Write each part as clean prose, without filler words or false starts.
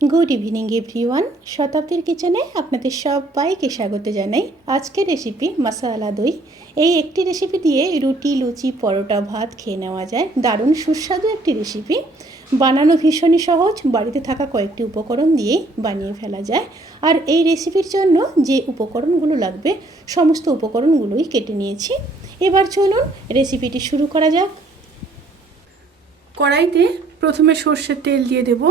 Good evening everyone. শতাব্দীর কিচেনে আপনাদের সবাইকে স্বাগত জানাই। আজকের রেসিপি মশালা দই। এই একটি রেসিপি দিয়ে রুটি, লুচি, পরোটা, ভাত খেয়ে নেওয়া যায়। দারুণ সুস্বাদু একটি রেসিপি, বানানো ভীষণই সহজ, বাড়িতে থাকা কয়েকটি উপকরণ দিয়েই বানিয়ে ফেলা যায়। আর এই রেসিপির জন্য যে উপকরণগুলো লাগবে সমস্ত উপকরণগুলোই কেটে নিয়েছি। এবার চলুন রেসিপিটি শুরু করা যাক। কড়াইতে প্রথমে সর্ষের তেল দিয়ে দেব।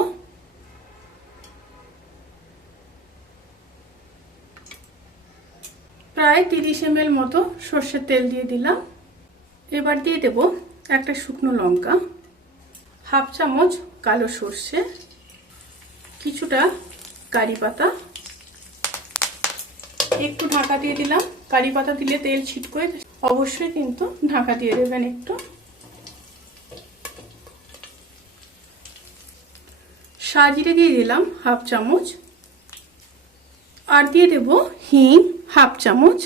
প্রায় 30 ml মতো সর্ষের তেল দিয়ে দিলাম। এবার দিয়ে দেব একটা শুকনো লঙ্কা, হাফ চামচ কালো সর্ষে, কিছুটা কারি পাতা, একটু ঢাকা দিয়ে দিলাম। কারি পাতা দিলে তেল ছিটকোয়, অবশ্যই কিন্তু ঢাকা দিয়ে দেবেন একটু। সাজিরে দিয়ে দিলাম হাফ চামচ, আর দিয়ে দেব হিং হাফ চামচ।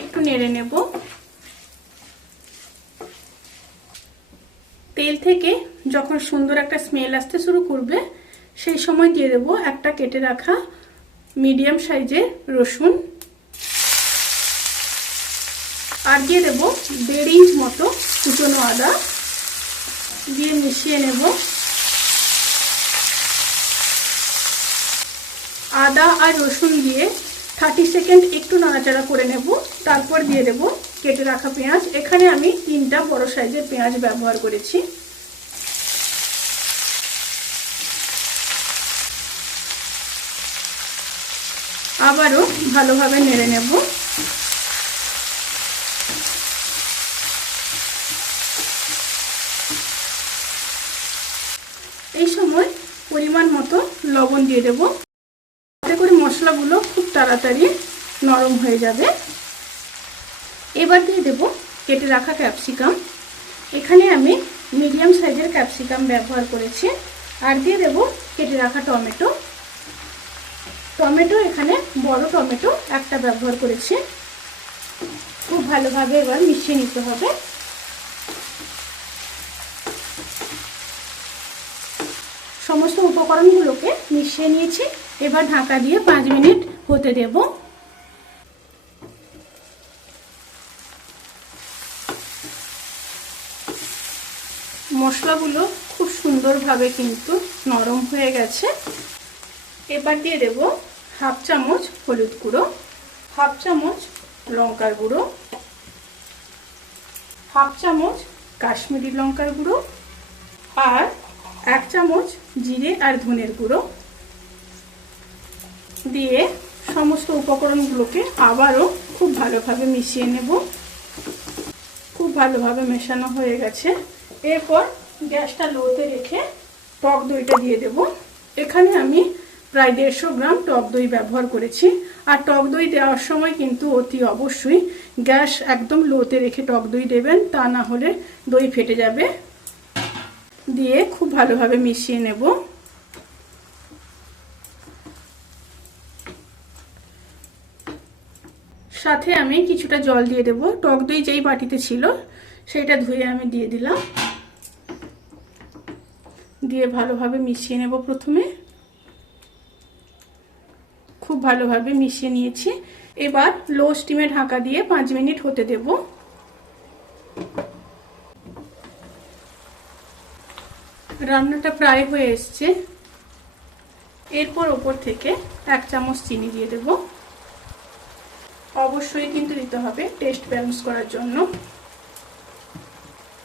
একটু নেড়ে নেব। তেল থেকে যখন সুন্দর একটা স্মেল আসতে শুরু করবে সেই সময় দিয়ে দেব একটা কেটে রাখা মিডিয়াম সাইজের রসুন, আর দিয়ে দেব 1.5 ইঞ্চ মতো কুচনো আদা দিয়ে মিশিয়ে নেব। আদা আর রসুন দিয়ে 30 সেকেন্ড একটু নাড়াচাড়া করে নেব। তারপর দিয়ে দেব কেটে রাখা পেঁয়াজ। এখানে আমি 3টা বড় সাইজের পেঁয়াজ ব্যবহার করেছি। আবারও ভালোভাবে নেড়ে নেব। এই সময় পরিমাণ মতো লবণ দিয়ে দেব, যাতে করে মশলাগুলো খুব তাড়াতাড়ি নরম হয়ে যাবে। এবার দিয়ে দেব কেটে রাখা ক্যাপসিকাম। এখানে আমি মিডিয়াম সাইজের ক্যাপসিকাম ব্যবহার করেছি। আর দিয়ে দেব কেটে রাখা টমেটো। টমেটো এখানে বড় টমেটো একটা ব্যবহার করেছি। খুব ভালোভাবে এবার মিশিয়ে নিতে হবে। সমস্ত উপকরণগুলোকে মিশিয়ে নিয়েছি। এবার ঢাকা দিয়ে 5 মিনিট হতে দেব। মশলাগুলো খুব সুন্দরভাবে কিন্তু নরম হয়ে গেছে। এবার দিয়ে দেব হাফ চামচ হলুদ গুঁড়ো, হাফ চামচ লঙ্কার গুঁড়ো, হাফ চামচ কাশ্মীরি লঙ্কার গুঁড়ো, আর 1 চামচ জিরে আর ধনের গুঁড়ো দিয়ে সমস্ত উপকরণগুলোকে আবারও খুব ভালোভাবে মিশিয়ে নেব। খুব ভালোভাবে মেশানো হয়ে গেছে। এরপর গ্যাসটা লোতে রেখে টক দইটা দিয়ে দেব। এখানে আমি প্রায় 150 গ্রাম টক দই ব্যবহার করেছি। আর টক দই দেওয়ার সময় কিন্তু অতি অবশ্যই গ্যাস একদম লোতে রেখে টক দই দেবেন, তা না হলে দই ফেটে যাবে। দিয়ে খুব ভালোভাবে মিশিয়ে নেব। সাথে আমি কিছুটা জল দিয়ে দেব। টক দই যেই বাটিতে ছিল সেটা ধুয়ে আমি দিয়ে দিলাম। দিয়ে ভালোভাবে মিশিয়ে নেব। প্রথমে খুব ভালোভাবে মিশিয়ে নিয়েছি। এবার লো স্টিমে ঢাকা দিয়ে 5 মিনিট হতে দেব। রান্নাটা প্রায় হয়ে এসছে। এরপর ওপর থেকে 1 চামচ চিনি দিয়ে দেব। অবশ্যই কিন্তু দিতে হবে টেস্ট ব্যালেন্স করার জন্য।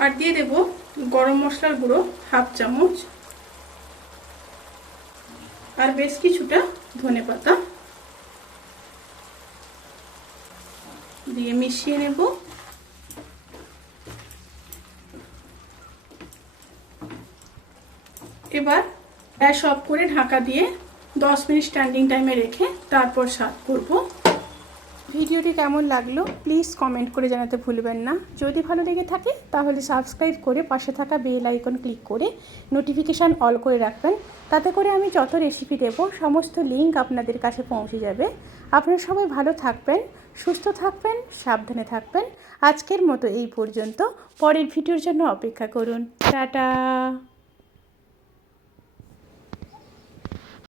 আর দিয়ে দেব গরম মশলার গুঁড়ো হাফ চামচ, আর বেশ কিছুটা ধনেপাতা দিয়ে মিশিয়ে নেব। এবার গ্যাস অফ করে ঢাকা দিয়ে 10 মিনিট স্ট্যান্ডিং টাইমে রেখে তারপর সার্ভ করব। ভিডিওটি কেমন লাগলো প্লিজ কমেন্ট করে জানাতে ভুলবেন না। যদি ভালো লেগে থাকে তাহলে সাবস্ক্রাইব করে পাশে থাকা বেল আইকন ক্লিক করে নোটিফিকেশান অল করে রাখবেন। তাতে করে আমি যত রেসিপি দেব সমস্ত লিঙ্ক আপনাদের কাছে পৌঁছে যাবে। আপনারা সবাই ভালো থাকবেন, সুস্থ থাকবেন, সাবধানে থাকবেন। আজকের মতো এই পর্যন্ত। পরের ভিডিওর জন্য অপেক্ষা করুন। টাটা।